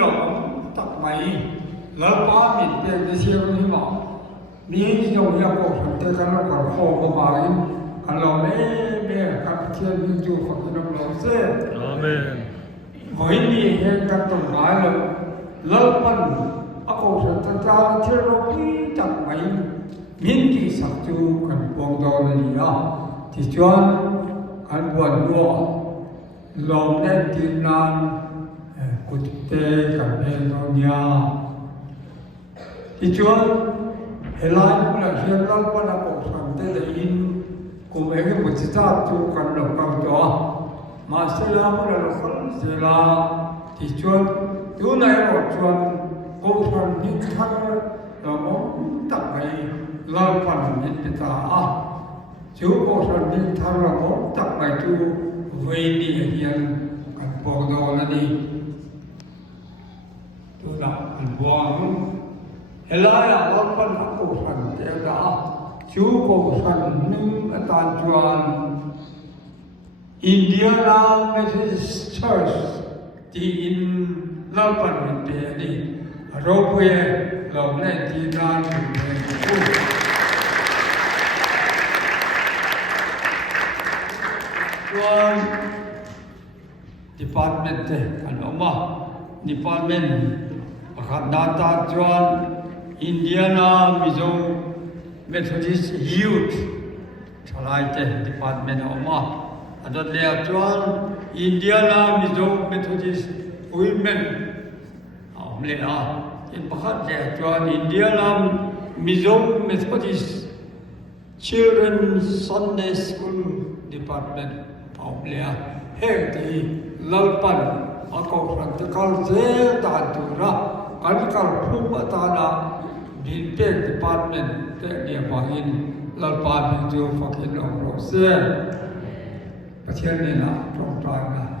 lòng tắc mày lỡ quá mình về cái siêu như mà mi dùng nhà cổ phần thế cái nó còn khổ của bà ấy còn lòng mẹ các thiên như chủ của cái đồng lòng xe Amen. với mi hiện các tổng nói là lỡ phần cổ phần thật ra thiên nó khi tắc mày miễn kỳ sắc chu cần buông đầu là gì đó thì cho anh buồn đùa lòng nên tin nan của tê cả bên nhau nhà thì cho hệ lại cũng là hiện lâu qua là bộ phận tê là in cùng với cái một chiếc giáp chu cần được cao cho mà sẽ là một là không sẽ là thì cho thứ này một cho bộ phận những khác là món tập này lao phần những cái ta chú bộ phận những thằng là món tập này chú về đi hiện cần bộ đồ là đi tôi đọc cần buông hệ lại là lao phần các bộ phận theo đó chú bộ phận những cái tàn chuan Indiana Methodist Church thì in lao phần mình để đi rồi về lòng này thì ra Tuan department kan oma department akan data Tuan Indiana Mizo Methodist Youth Chalai department oma ada dia Tuan Indiana Mizo Methodist Women Mela in Bahat there Tuan Indiana Mizo Methodist Children's Sunday School Department Mela Hekti Lalpan Ako Frantikal Zeta Tura Kanikal Pumatana Binpek Department Dia Bangin Lalpan Binjo Fakin Rose Pasien ni na Trong Trai na